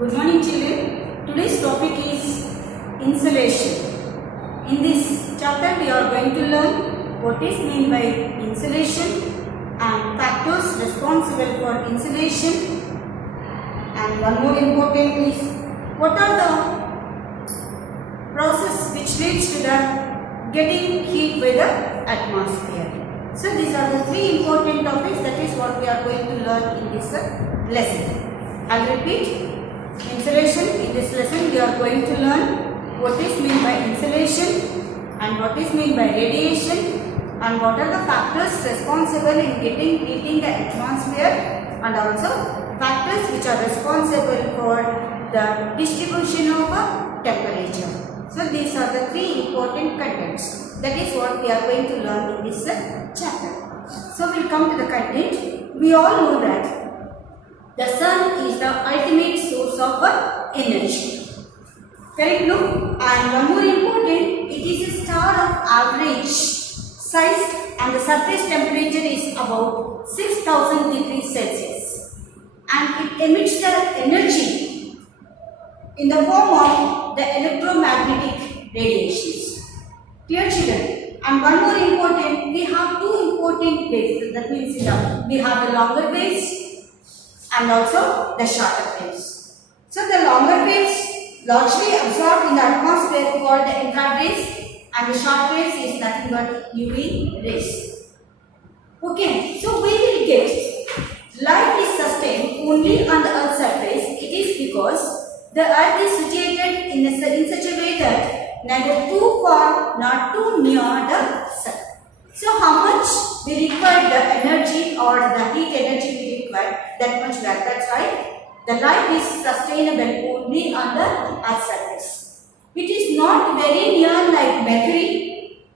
Good morning children. Today's topic is insulation. In this chapter we are going to learn what is meant by insulation and factors responsible for insulation, and one more important is what are the process which leads to the getting heat by the atmosphere. So these are the three important topics, that is what we are going to learn in this lesson. I'll repeat. Insulation. In this lesson we are going to learn what is meant by insulation and what is meant by radiation and what are the factors responsible in heating the atmosphere, and also factors which are responsible for the distribution of temperature. So these are the three important contents. That is what we are going to learn in this chapter. So we will come to the content. We all know that the sun is the ultimate source of energy. Correct? No? And one more important, it is a star of average size and the surface temperature is about 6000 degrees Celsius. And it emits the energy in the form of the electromagnetic radiations. Clear children? And one more important, we have two important waves. That means we have the longer waves and also the shorter waves. So the longer waves largely absorbed in the atmosphere called the infrared rays, and the short waves is nothing but UV rays. Okay, so we will get life is sustained only on the Earth's surface. It is because the Earth is situated in such a way that neither too far nor too near the sun. So how much we require the energy or the heat energy we require, that much that. That's why the life is sustainable only on the Earth's surface. It is not very near like Mercury,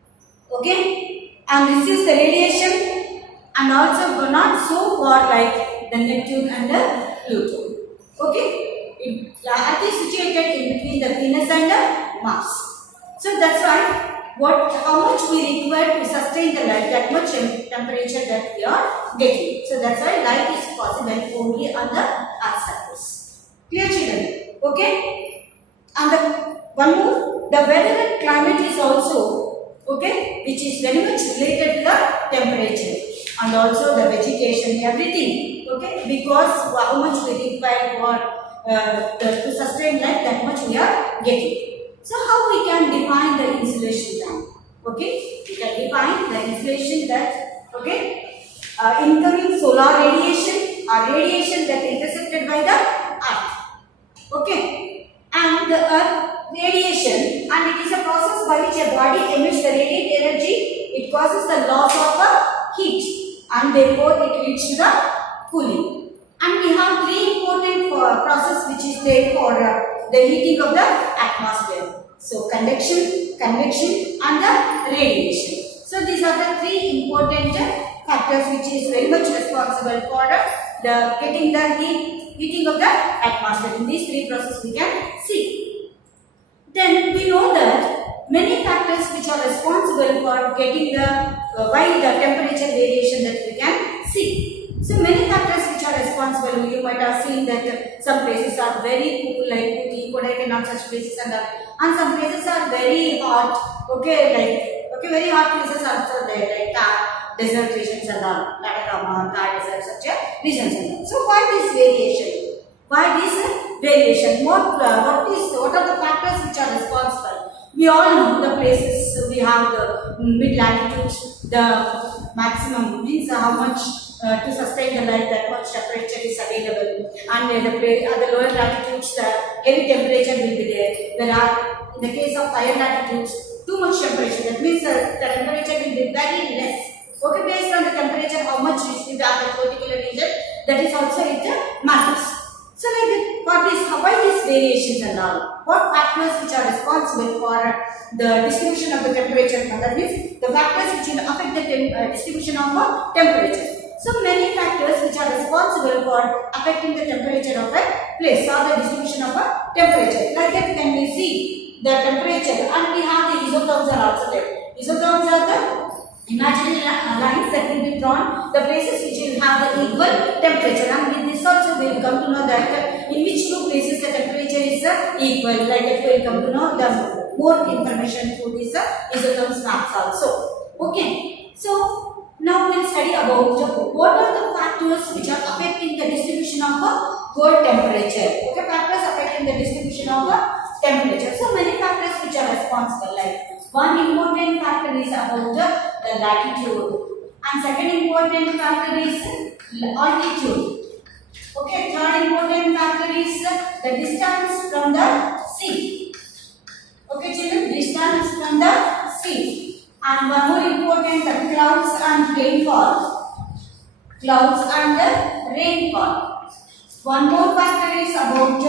okay, and receives the radiation, and also not so far like the Neptune and the Pluto. Okay, the Earth is situated in between the Venus and the Mars. So that's why how much we require to sustain the life, that much temperature that we are getting. So that's why life is possible only on the Earth's surface. Clear children? Okay? And one more, the weather and climate is also, okay, which is very much related to the temperature and also the vegetation, everything, okay, because how much we require for to sustain life, that much we are getting. So how we can define the insulation then? Okay, we can define the insulation that, okay, incoming solar radiation or radiation that intercepted by the Earth. Okay, and the Earth radiation, and it is a process by which a body emits the radiant energy. It causes the loss of heat, and therefore it leads to the cooling. And we have three important processes which is there for the heating of the atmosphere. So convection, and the radiation. So these are the three important factors which is very much responsible for the getting the heating of the atmosphere. In these three processes we can see. Then we know that many factors which are responsible for getting the why the temperature variation that we can see. So many factors which are responsible. You might have seen that some places are very cool, like Uti, Kodaikanal, such places, and some places are very hot. Okay, very hot places are also there, like desert regions and all, Atacama, Thar desert, such regions and all. So why this variation? Why this variation? What are the factors which are responsible? We all know the places we have the mid latitudes, the maximum means how much to sustain the life, that much temperature is available, and at the lower latitudes the heavy temperature will be there. There are, in the case of higher latitudes, too much temperature. That means the temperature will be very less. Okay, based on the temperature, how much is in that particular region, that is also it matters. So like for this, why these variations and all? What factors which are responsible for the distribution of the temperature? That means the factors which will affect the distribution of temperature. So many factors which are responsible for affecting the temperature of a place or the distribution of a temperature. Like that can we see the temperature, and we have the isotherms are also there. Isotherms are the imaginary lines that will be drawn, the places which will have the equal temperature, and with this this also we will come to know that in which two places the temperature is equal. Like that we will come to know the more information through this isotherm snaps also. Okay. So now we will study about what are the factors which are affecting the distribution of a core temperature. Okay, factors affecting the distribution of a temperature. So many factors which are responsible. Like one important factor is about the latitude, and second important factor is altitude. Okay, third important factor is the distance from the sea. Okay, children, distance from the sea. And one more important, the clouds and rainfall. Clouds and rainfall. One more factor is about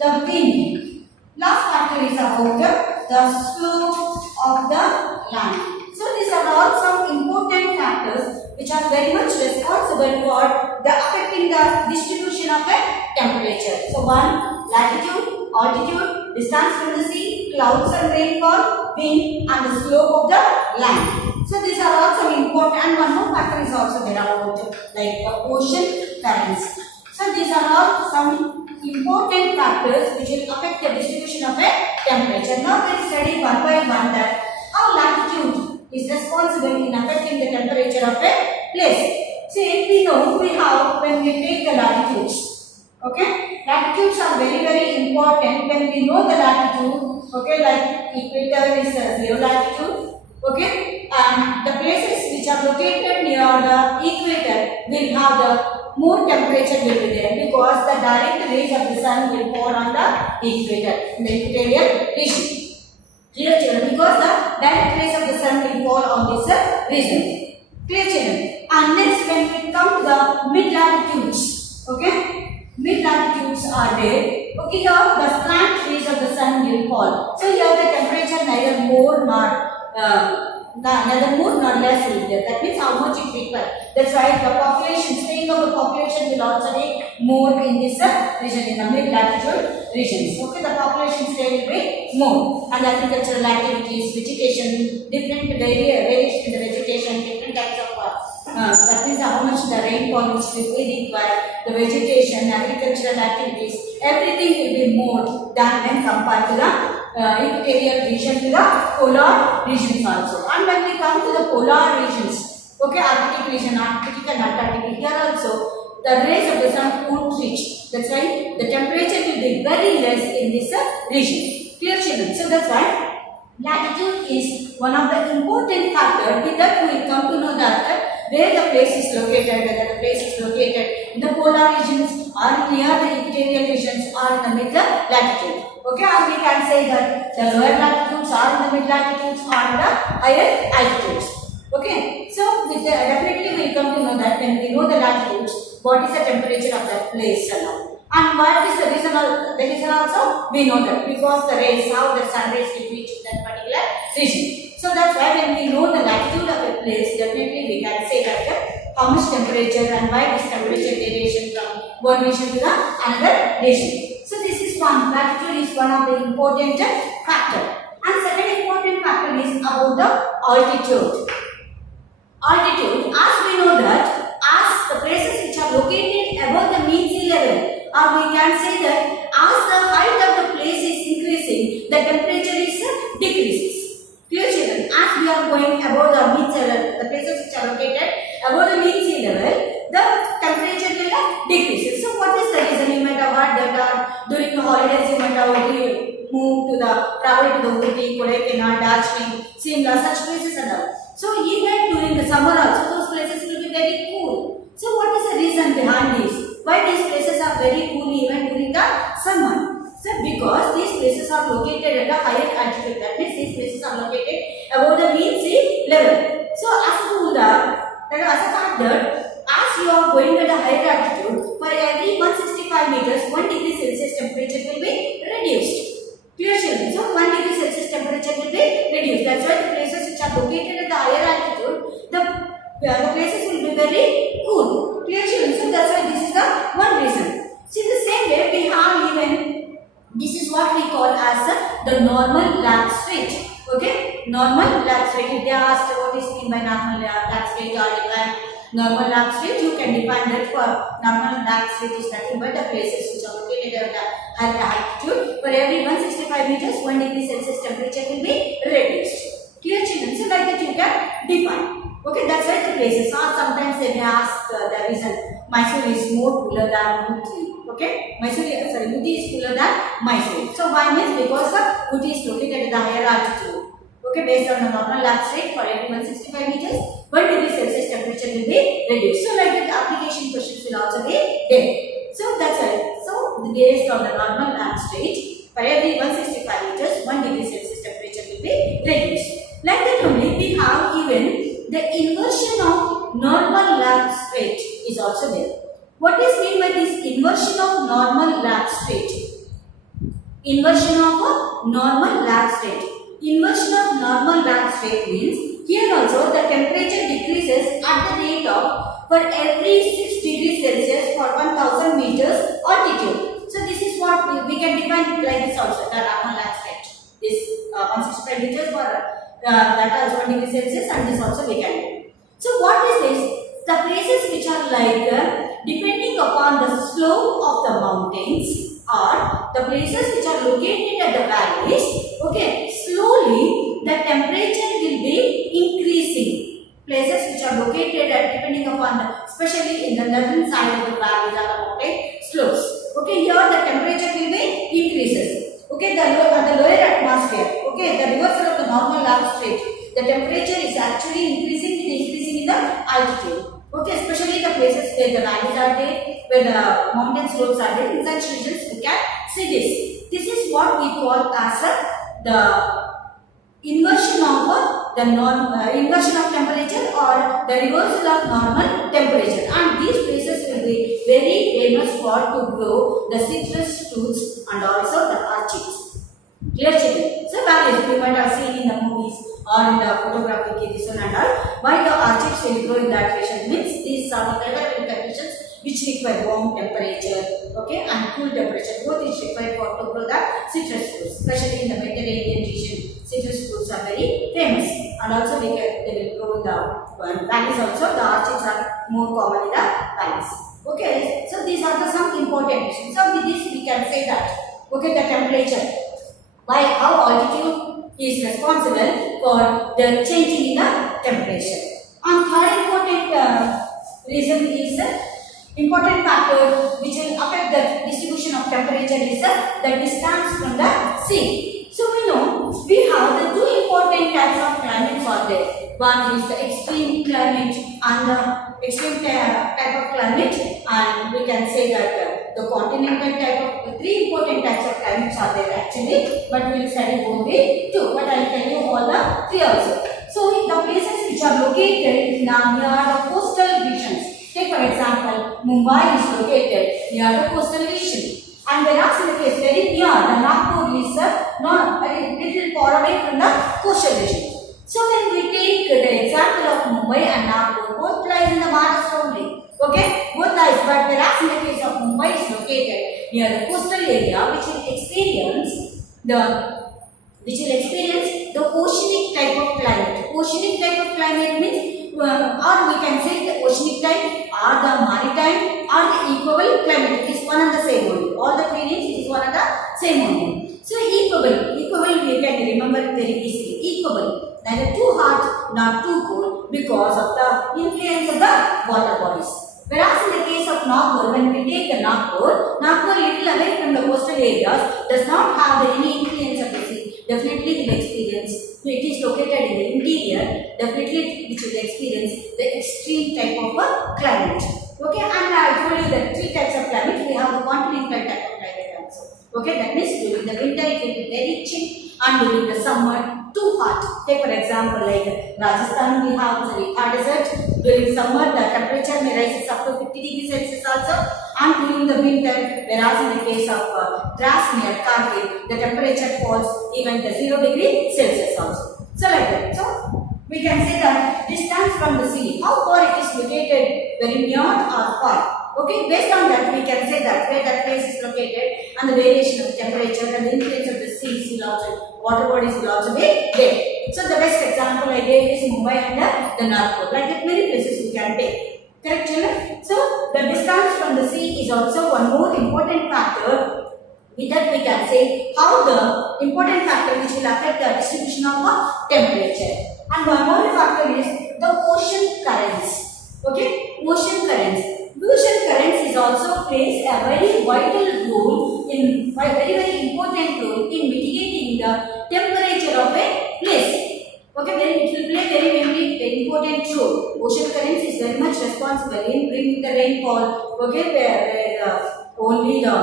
the wind. Last factor is about the slope of the land. So these are all some important factors which are very much responsible for the affecting the distribution of a temperature. So one, latitude, altitude, distance from the sea, clouds and rainfall, wind and the slope of the land. So these are all some important, and one more factor is also there about like the ocean currents. So these are all some important factors which will affect the distribution of a temperature. Now we will study one by one that how latitude is responsible in affecting the temperature of a place. See, if we know we have when we take the latitudes. Okay, latitudes are very important. When we know the latitude, okay, like equator is 0 latitude. Okay, and the places which are located near the equator will have the more temperature will be there because the direct rays of the sun will fall on the equator, in the equatorial region. Clear children? Because the direct rays of the sun will fall on this region. Clear children? And next when we come to the mid latitudes, okay, mid latitudes are there. Okay, here the slant rays of the sun will fall. So here the temperature neither more nor neither more nor less is there. That means how much it requires. That's why the population, staying of the population will also be more in this region, in the mid latitude regions. Okay, the population stay will be more, and agricultural activities, vegetation, different variation in the vegetation, different types of that means how much the rainfall which will be required, the vegetation, agricultural activities, everything will be more than when compared to the equatorial region to the polar regions also. And when we come to the polar regions, okay, Arctic region, Arctic and Antarctic, here also the rays of the sun won't reach. That's why the temperature will be very less in this region. Clear children? So that's why latitude is one of the important factors. With that we will come to know that where the place is located, whether the place is located in the polar regions or near the equatorial regions or in the mid latitude. Okay, or we can say that the lower latitudes are in the mid latitudes or the higher altitudes. Okay, so with the, definitely we will come to know that when we know the latitudes, what is the temperature of that place and all. And what is the reason? The reason also we know that because the rays, how the sun rays will reach that particular region. So that's why when we know the latitude of a place, definitely we can say that how much temperature and why this temperature variation from one region to the another region. So this is one, latitude is one of the important factor. And second important factor is about the altitude. Altitude, as we know that as the places which are located above the mean sea level, or we can say that as the height of the place is increasing, the temperature is decreases. Clear children? As we are going above the mean sea level, the places which are located above the mean sea level, the temperature will decrease. So what is the reason? You might have heard that during the holidays you might have moved to the travel to the Ooty, Kodaikanal, Darjeeling, Simla, such places and all. So even during the summer also those places will be very cool. So what is the reason behind this? Why these places are very cool even during the summer? So because these places are located at a higher altitude, that means these places are located above the mean sea level. So as a factor, as you are going at a higher altitude, for every 165 meters, 1 degree Celsius temperature will be reduced. Clear children? So 1 degree Celsius temperature will be reduced. That's why the places which are located at the higher altitude, the places will be very cool. Clear children? So that's why this is the one reason. See, the same way we have even, this is what we call as the normal lapse rate. Okay, normal lapse rate. If they asked what is mean by normal lapse rate or normal lapse rate, you can define that for normal lapse rate is nothing but the places which are located at the higher altitude. For every 165 meters, 1 degree Celsius temperature will be reduced. Clear children? So like that you can define. Okay, that's why the places are sometimes they may ask the reason Mysore is more cooler than Ooty. Okay, Ooty is cooler than Mysore. So why means because Ooty is located at the higher altitude. Okay, based on the normal lapse rate for every 165 meters, 1 degree Celsius temperature will be reduced. So like that the application questions will also be there. So that's why. So based on the normal lapse rate for every 165 meters, 1 degree Celsius temperature will be reduced. Like that only we have even the inversion of normal lapse rate is also there. What is meant by this inversion of normal lapse rate? Inversion of a normal lapse rate. Inversion of normal lapse rate means here also the temperature decreases at the rate of for every 6 degrees Celsius for 1000 meters altitude. So this is what we can define like this also, the normal lapse rate. This 165 meters for that also 1 degree Celsius, and this also we can do. So what is this? The places which are like depending upon the slope of the mountains or the places which are located at the valleys, okay, slowly the temperature will be increasing. Places which are located at depending upon the, especially in the northern side of the valleys or the mountain slopes, okay, here the temperature will be increases. Okay, the lower atmosphere, okay, the reversal of the normal lapse rate, the temperature is actually increasing with increasing in the altitude. Okay, especially the places where the valleys are there, where the mountain slopes are there, in such regions we can see this. This is what we call as the inversion of inversion of temperature or the reversal of normal temperature, and these places will be very famous for to grow the citrus fruits and also the orchids. Clear children? So valleys you might have seen in the movies or in the photographic this one and all. Why the orchids will grow in that region means these are the favorable conditions which require warm temperature, okay, and cool temperature. Both is required for to grow the citrus fruits, especially in the Mediterranean region. Citrus fruits are very famous, and also they will grow in the valleys also. The orchids are more common in the valleys. Okay, so these are the some important issues. So with this we can say that, okay, the temperature, by how altitude is responsible for the changing in the temperature. And third important reason is important factor which will affect the distribution of temperature is the distance from the sea. So we know we have the two important types of climates are there. One is the extreme climate and the extreme type of climate, and we can say that the continental type of three important types of climates are there actually, but we will study only two. But I will tell you all the three also. So the places which are located near the coastal regions. Take for example, Mumbai is located near the coastal region. And whereas in the case very near, the Nagpur is not very little far away from the coastal region. So when we take the example of Mumbai and Nagpur, both lies in the Maharashtra only. Okay, both lies. But whereas in the case of Mumbai is located near the coastal area, which will experience the oceanic type of climate. Oceanic type of climate means, or we can say the oceanic type, or the maritime, or the equable climate. It is one and the same only. All the three names it is one and the same only. So equable we can remember it very easily. Equable, neither too hot nor too cold because of the influence of the water bodies. Whereas in the case of Nagpur, when we take the Nagpur little away from the coastal areas, does not have any influence of the sea. Definitely will experience, it is located in the interior, definitely which will experience the extreme type of climate. Okay, and I told you that three types of climate. We have the continental type of climate also. Okay, that means during the winter it will be very chill, and during the summer too hot. Take for example like Rajasthan, we have the Thar desert. During summer the temperature may rise up to 50 degrees Celsius also, and during the winter, whereas in the case of Dras near Kargil, the temperature falls even to 0 degree Celsius also. So like that. So we can say that distance from the sea, how far it is located, very near or far. Okay, based on that we can say that where that place is located and the variation of temperature and the influence of the seas will also, water bodies will also be there. So the best example I gave is Mumbai and the Nagpur. Like that many places we can take. is also one more important factor. With that we can say how the important factor which will affect the distribution of the temperature. And one more factor is the ocean currents. Okay, ocean currents. Ocean currents is also plays a very vital role in very important role in mitigating the temperature of a place. Okay, then it will play very important role. Ocean currents is very much responsible in bringing the rainfall. Okay, where only the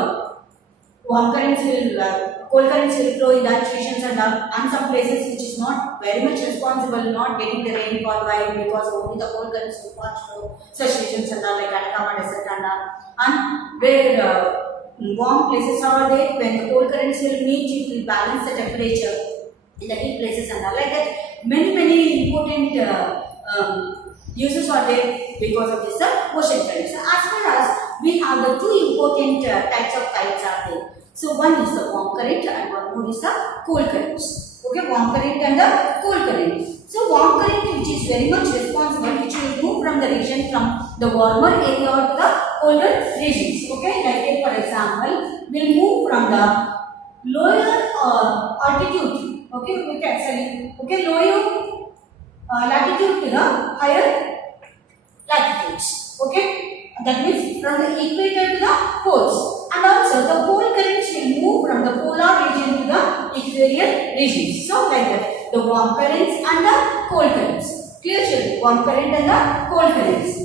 warm currents will, cold currents will flow in that regions and some places which is not very much responsible, not getting the rainfall. Why? Because only the cold currents will pass through such regions and like Atacama Desert and where warm places are there, when the cold currents will meet, it will balance the temperature in the heat places and like that. Many important uses are there because of this ocean currents. So as far as we have the two important types of currents are there. So one is the warm current and one more is the cold currents. Okay, warm current and the cold current. So warm current which is very much responsible, which will move from the region from the warmer area to the colder regions. Okay, like for example, will move from the lower altitude. Okay, we can say lower latitude to the higher latitudes. Okay. That means from the equator to the poles, and also the cold currents will move from the polar region to the equatorial regions. So like that, the warm currents and the cold currents. Clear children? Warm current and the cold currents.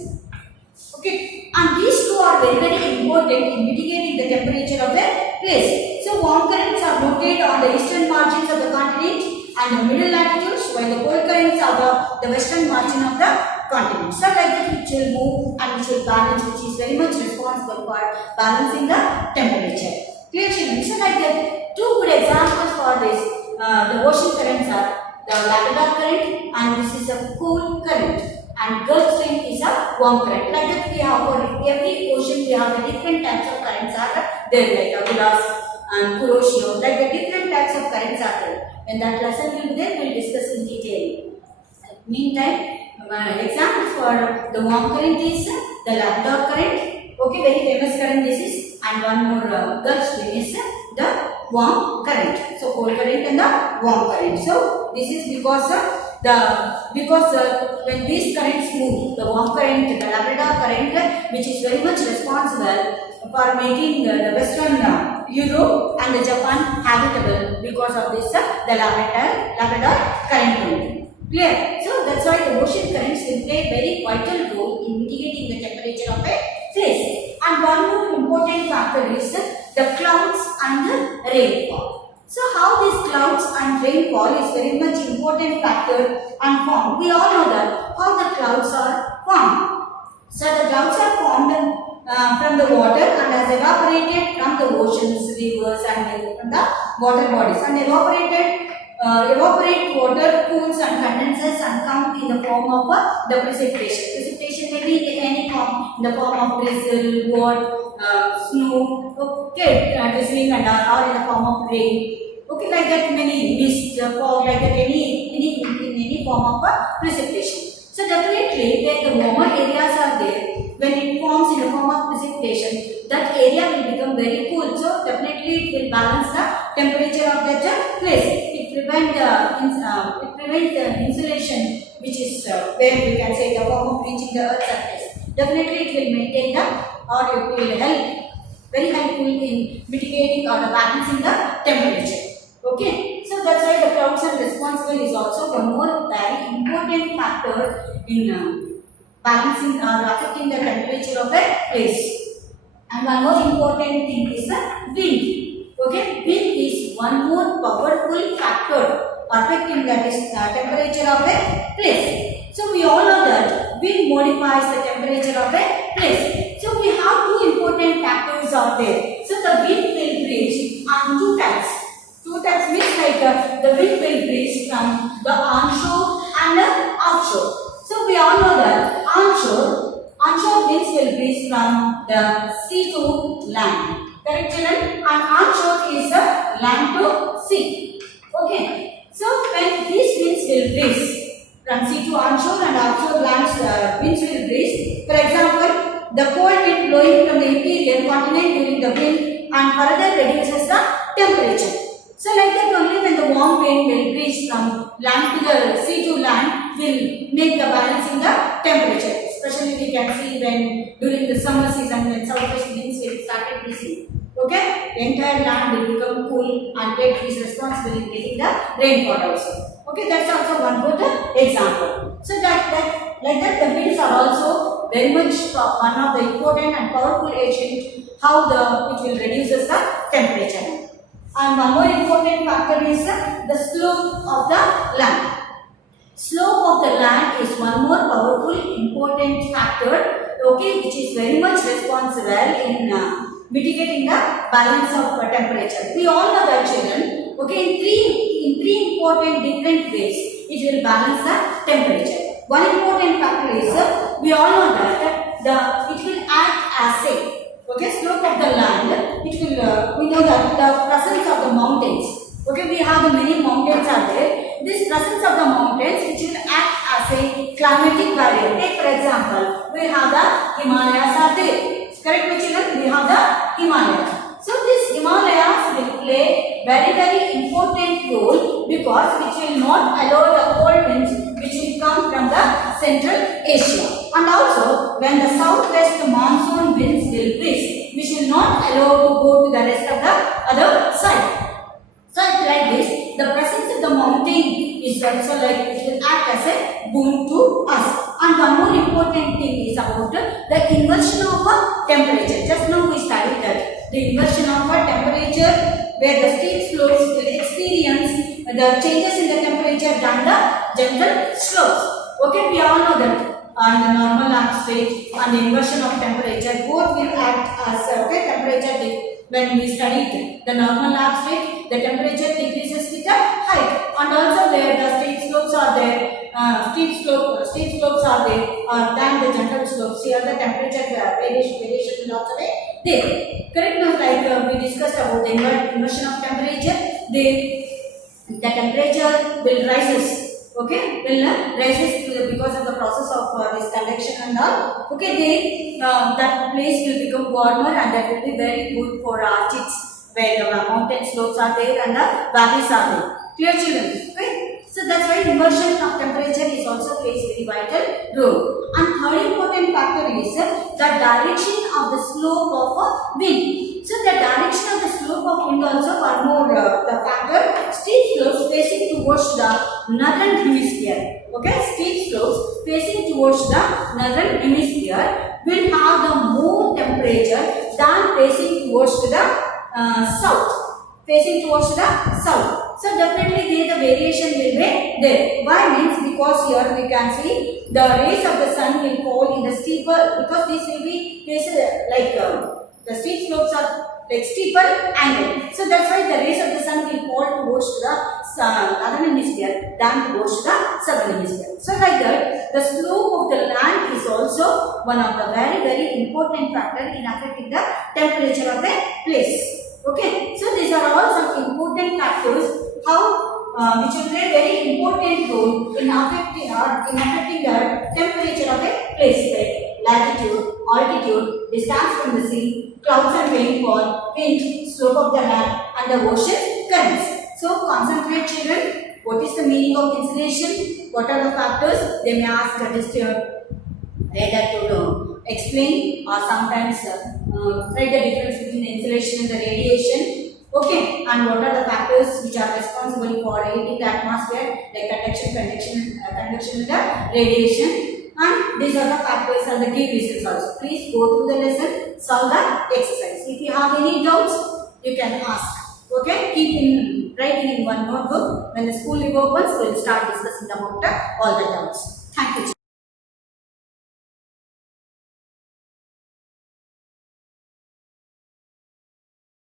Okay, and these two are very important in mitigating the temperature of the place. So warm currents are located on the eastern margins of the continent and the middle latitudes, while the cold currents are the western margin of the continent. So like that, which will move and which will balance, which is very much responsible for balancing the temperature. Clear children? So like that, two good examples for this the ocean currents are the Labrador current and this is a cool current, and Gulf Stream is a warm current. Like that, we have for every ocean we have the different types of currents are there, like Aguilas and Kuroshio, like the different types of currents are there. When that lesson will be there, we will discuss in detail. Meantime, examples for the warm current is the Labrador current. Okay, very famous current this is, and one more Gulf Stream is the warm current. So cold current and the warm current. So this is because when these currents move, the warm current, the Labrador current, which is very much responsible for making the western Europe and the Japan habitable because of this the Labrador current. Clear? So that's why the ocean currents will play a very vital role in mitigating the temperature of a place. And one more important factor is the clouds and the rainfall. So how these clouds and rainfall is very much important factor and form. We all know that how the clouds are formed. So the clouds are formed from the water and has evaporated from the oceans, rivers and from the water bodies, and evaporate water, cools and condenses and come in the form of the precipitation. Precipitation may be in any form, in the form of drizzle, snow, okay, drizzling and or in the form of rain. Okay, like that many mist, fog, like that any form of precipitation. So definitely when the warmer areas are there, when it forms in the form of precipitation, that area will become very cool. So definitely it will balance the temperature of that place. It prevents the insolation, which is where we can say the form of reaching the earth's surface. Definitely it will maintain the, or it will help, very helpful in mitigating or balancing the temperature. Okay, so that's why the clouds are responsible is also one more very important factor in balancing or affecting the temperature of a place. And one more important thing is the wind. Okay, wind is one more powerful factor affecting the temperature of a place. So we all know that wind modifies the temperature of a place. So we have two important factors out there. So the wind will range on two types. Two types means like the wind will breeze from the onshore and the offshore. So we all know that onshore winds will breeze from the sea to land. Correct children? And onshore is the land to sea. Okay. So when these winds will breeze from sea to onshore and offshore lands winds will breeze. For example, the cold wind blowing from the interior continent during the wind and further reduces the temperature. So like that only when the warm wind will reach from land to the sea to land will make the balance in the temperature. Especially we can see when during the summer season when southwest winds will start increasing. Okay, the entire land will become cool and it is responsible in getting the rainfall also. Okay, that's also one good example. So that like that the winds are also very much one of the important and powerful agent how it will reduces the temperature. And one more important factor is the slope of the land. Slope of the land is one more powerful important factor, okay, which is very much responsible in mitigating the balance of temperature. We all know that, children, okay, in three important different ways it will balance the temperature. One important factor is we all know that it will act as a slope of the land. It will we know that the presence of the mountains. Okay, we have the many mountains are there. This presence of the mountains which will act as a climatic barrier. Take for example, we have the Himalayas are there. Correct, my children? We have the Himalayas. So this Himalayas will play very important role because which will not allow the cold winds which will come from the Central Asia. And also when the southwest monsoon winds will reach, which will not allow to go to the rest of the other side. So like this, the presence of the mountain is also like it will act as a boon to us. And one more important thing is about the inversion of a temperature. Just now we studied that the inversion of a temperature where the steep slopes will experience the changes in the temperature than the gentle slopes. Okay, we all know that. And the normal arc state and the inversion of temperature both will act as temperature. When we studied the normal arc state, the temperature decreases with the height, and also where the steep slopes are there, steep slopes are there, than the gentle slopes. Here the temperature variation will also be there. Correct? Now, like we discussed about the inversion of temperature, the temperature will rises. Okay, will rises because of the process of this convection and all. Okay, that place will become warmer and that will be very good for Arctics where the mountain slopes are there and the valleys are there. Clear, children? Okay. So that's why inversion of temperature is also plays very vital role. And third important factor is the direction of the slope of a wind. So the direction of the slope of wind also one more the factor. Steep slopes facing towards the northern hemisphere. Okay, steep slopes facing towards the northern hemisphere will have the more temperature than facing towards the south. Facing towards the south. So definitely there the variation will be there. Why means because here we can see the rays of the sun will fall in the steeper because this will be faced like the steep slopes are like steeper angle. So that's why the rays of the sun will fall towards the northern hemisphere than towards the southern hemisphere. So like that, the slope of the land is also one of the very important factor in affecting the temperature of a place. Okay, so these are all some important factors how which will play very important role in affecting the temperature of a place like latitude, altitude, distance from the sea, clouds and rainfall, wind, slope of the land, and the ocean currents. So concentrate, children. What is the meaning of insolation? What are the factors? They may ask just either to explain or sometimes write the difference between the insolation and the radiation. Okay, and what are the factors which are responsible for heating the atmosphere like conduction and the radiation, and these are the factors and the key reasons also. Please go through the lesson, solve the exercise. If you have any doubts, you can ask. Okay, keep writing in one notebook. When the school opens, we will start discussing about all the doubts. Thank you.